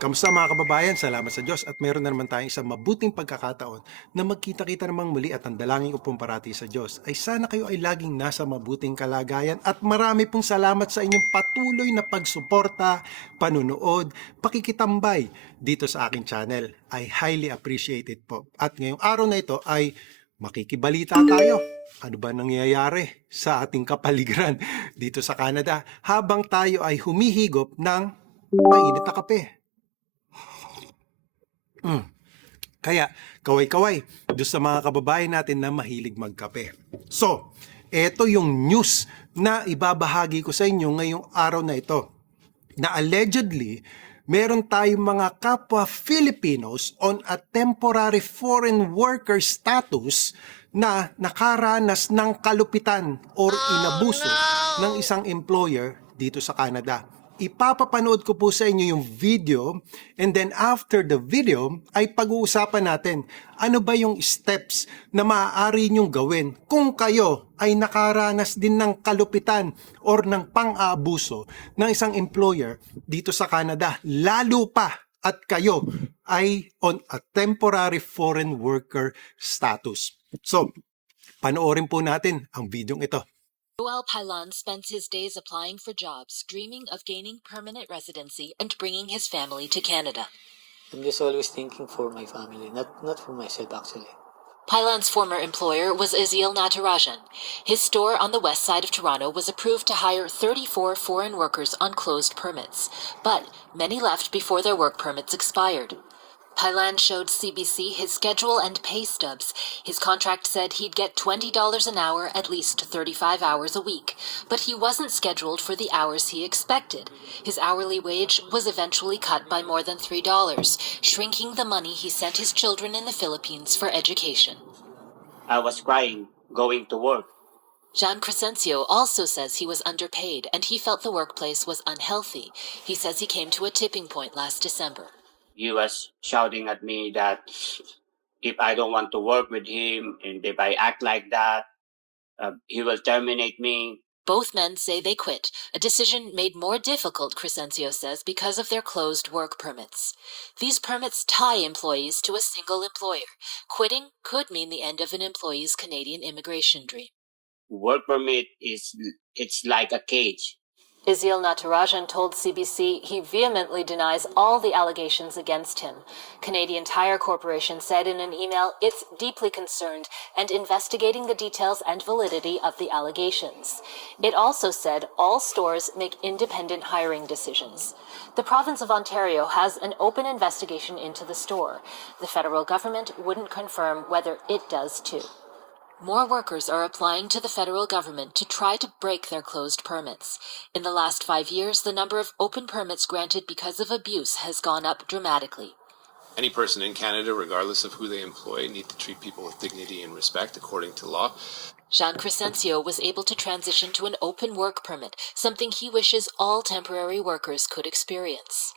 Kamusta mga kababayan? Salamat sa Diyos at meron na naman tayong isang mabuting pagkakataon na magkita-kita namang muli at ang dalangin ko pong parati sa Diyos ay sana kayo ay laging nasa mabuting kalagayan at marami pong salamat sa inyong patuloy na pagsuporta, panunood, pakikitambay dito sa aking channel. I highly appreciate it po. At ngayong araw na ito ay makikibalita tayo. Ano ba nangyayari sa ating kapaligiran dito sa Canada habang tayo ay humihigop ng mainit na kape? Kaya, kaway-kaway doon sa mga kababayan natin na mahilig magkape. So, eto yung news na ibabahagi ko sa inyo ngayong araw na ito. Na allegedly, meron tayong mga kapwa Filipinos on a temporary foreign worker status na nakaranas ng kalupitan or inabuso ng isang employer dito sa Canada. Ipapapanood ko po sa inyo yung video and then after the video ay pag-uusapan natin ano ba yung steps na maaari nyong gawin kung kayo ay nakaranas din ng kalupitan or ng pang-aabuso ng isang employer dito sa Canada, lalo pa at kayo ay on a temporary foreign worker status. So, panoorin po natin ang video ito. Buhay spends his days applying for jobs, dreaming of gaining permanent residency and bringing his family to Canada. I'm just always thinking for my family, not for myself actually. Pailan's former employer was Isiel Natarajan. His store on the west side of Toronto was approved to hire 34 foreign workers on closed permits, but many left before their work permits expired. Pailan showed CBC his schedule and pay stubs. His contract said he'd get $20 an hour, at least 35 hours a week, but he wasn't scheduled for the hours he expected. His hourly wage was eventually cut by more than $3, shrinking the money he sent his children in the Philippines for education. I was crying going to work. John Crescencio also says he was underpaid and he felt the workplace was unhealthy. He says he came to a tipping point last December. He was shouting at me that if I don't want to work with him and if I act like that, he will terminate me. Both men say they quit, a decision made more difficult, Crescencio says, because of their closed work permits. These permits tie employees to a single employer. Quitting could mean the end of an employee's Canadian immigration dream. Work permit it's like a cage. Isiel Natarajan told CBC he vehemently denies all the allegations against him. Canadian Tire Corporation said in an email it's deeply concerned and investigating the details and validity of the allegations. It also said all stores make independent hiring decisions. The province of Ontario has an open investigation into the store. The federal government wouldn't confirm whether it does too. More workers are applying to the federal government to try to break their closed permits. In the last 5 years, the number of open permits granted because of abuse has gone up dramatically. Any person in Canada, regardless of who they employ, need to treat people with dignity and respect according to law. Jean Crescencio was able to transition to an open work permit, something he wishes all temporary workers could experience.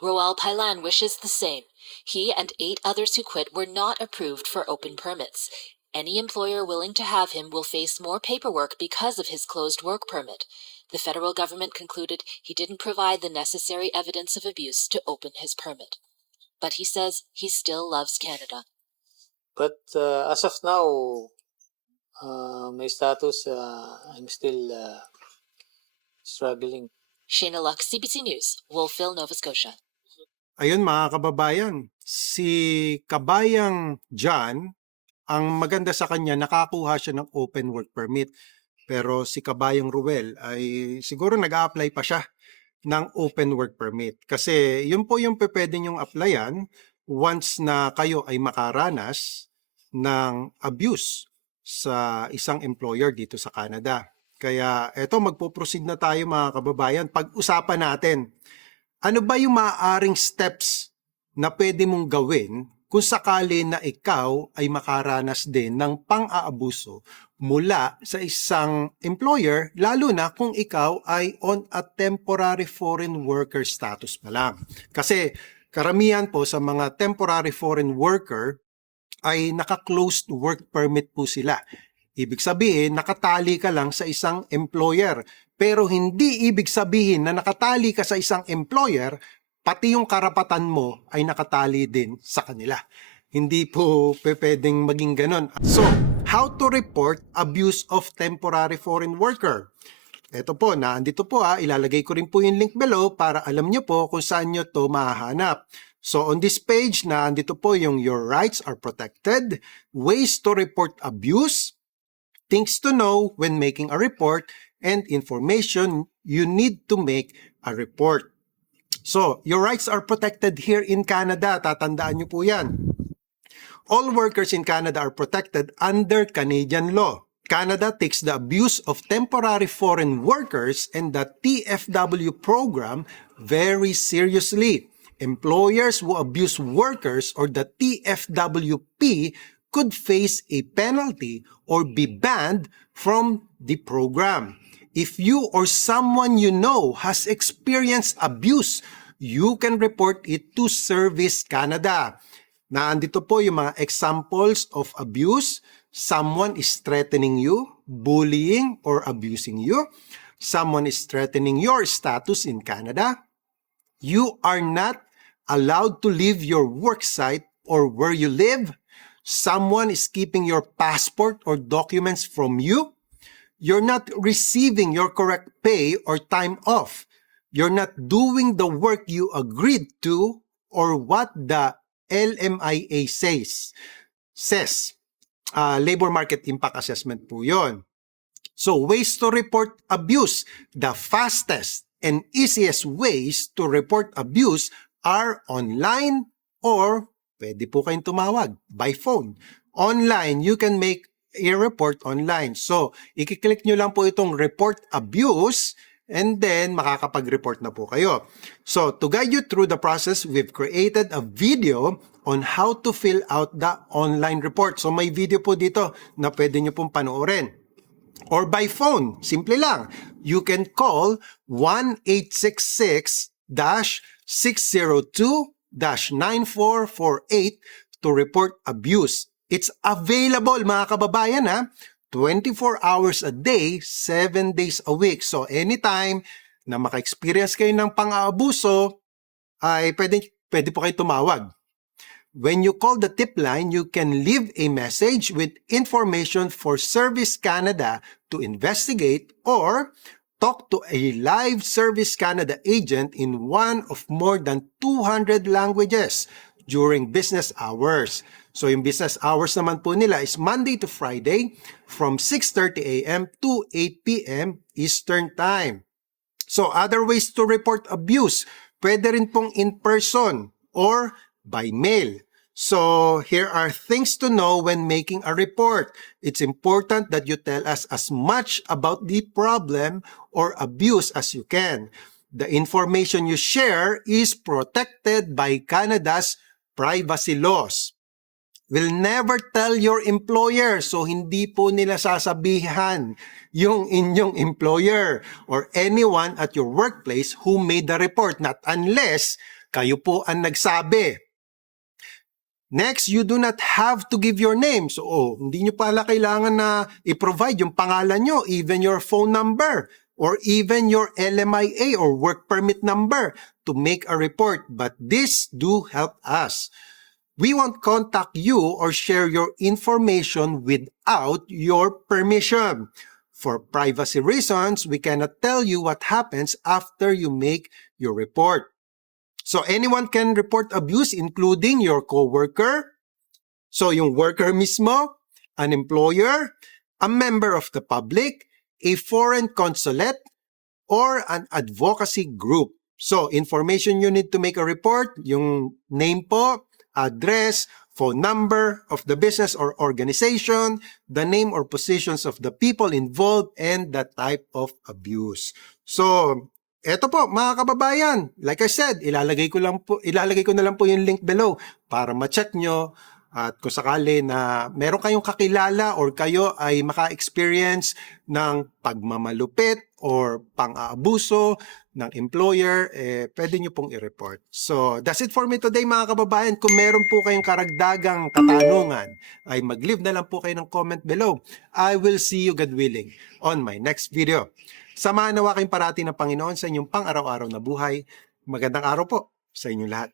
Roel Pailan wishes the same. He and 8 others who quit were not approved for open permits. Any employer willing to have him will face more paperwork because of his closed work permit. The federal government concluded he didn't provide the necessary evidence of abuse to open his permit. But he says he still loves Canada. But as of now, my status, I'm still struggling. Shayna Luck, CBC News, Wolfville, Nova Scotia. Ayun mga kababayan, si Kabayang John, ang maganda sa kanya, nakakuha siya ng open work permit. Pero si Kabayang Ruel ay siguro nag-a-apply pa siya ng open work permit. Kasi yun po yung pwede nyong applyan once na kayo ay makaranas ng abuse sa isang employer dito sa Canada. Kaya eto, magpo-proceed na tayo mga kababayan. Pag-usapan natin, ano ba yung maaaring steps na pwede mong gawin kung sakali na ikaw ay makaranas din ng pang-aabuso mula sa isang employer, lalo na kung ikaw ay on a temporary foreign worker status pa lang. Kasi karamihan po sa mga temporary foreign worker ay naka-closed work permit po sila. Ibig sabihin, nakatali ka lang sa isang employer. Pero hindi ibig sabihin na nakatali ka sa isang employer pati yung karapatan mo ay nakatali din sa kanila. Hindi po pwedeng maging ganon. So, how to report abuse of temporary foreign worker? Ito po, naandito po ilalagay ko rin po yung link below para alam nyo po kung saan nyo to mahahanap. So on this page, naandito po yung your rights are protected, ways to report abuse, things to know when making a report, and information you need to make a report. So, your rights are protected here in Canada. Tatandaan nyo po yan. All workers in Canada are protected under Canadian law. Canada takes the abuse of temporary foreign workers and the TFW program very seriously. Employers who abuse workers or the TFWP could face a penalty or be banned from the program. If you or someone you know has experienced abuse, you can report it to Service Canada. Naandito po yung mga examples of abuse. Someone is threatening you, bullying or abusing you. Someone is threatening your status in Canada. You are not allowed to leave your work site or where you live. Someone is keeping your passport or documents from you. You're not receiving your correct pay or time off. You're not doing the work you agreed to or what the LMIA says. Labor Market Impact Assessment po yon. So, ways to report abuse. The fastest and easiest ways to report abuse are online or pwede po kayong tumawag by phone. Online, you can make a report online. So, i-click nyo lang po itong report abuse and then makakapag-report na po kayo. So, to guide you through the process, we've created a video on how to fill out the online report. So, may video po dito na pwede nyo pong panoorin. Or by phone, simple lang. You can call 1-866-602-9448 to report abuse. It's available mga kababayan 24 hours a day, 7 days a week. So anytime na maka-experience kayo ng pang-aabuso, ay pwede po kayo tumawag. When you call the tip line, you can leave a message with information for Service Canada to investigate or talk to a live Service Canada agent in one of more than 200 languages during business hours. So yung business hours naman po nila is Monday to Friday from 6:30 a.m. to 8 p.m. Eastern Time. So other ways to report abuse, pwede rin pong in person or by mail. So here are things to know when making a report. It's important that you tell us as much about the problem or abuse as you can. The information you share is protected by Canada's privacy laws. Will never tell your employer, so hindi po nila sasabihan yung inyong employer or anyone at your workplace who made the report, not unless kayo po ang nagsabi. Next, you do not have to give your name. So, hindi nyo pala kailangan na i-provide yung pangalan nyo, even your phone number, or even your LMIA or work permit number to make a report. But this do help us. We won't contact you or share your information without your permission. For privacy reasons, we cannot tell you what happens after you make your report. So anyone can report abuse including your coworker, so yung worker mismo, an employer, a member of the public, a foreign consulate, or an advocacy group. So information you need to make a report, yung name po, address, phone number of the business or organization, the name or positions of the people involved, and the type of abuse. So, eto po mga kababayan, like I said, ilalagay ko na lang po yung link below para ma-check nyo at kung sakali na meron kayong kakilala or kayo ay maka-experience ng pagmamalupit or pang-aabuso ng employer, pwede nyo pong i-report. So, that's it for me today mga kababayan. Kung meron po kayong karagdagang katanungan, ay mag-leave na lang po kayo ng comment below. I will see you, God willing, on my next video. Samahan nawa kayong parati ng Panginoon sa inyong pang-araw-araw na buhay. Magandang araw po sa inyo lahat.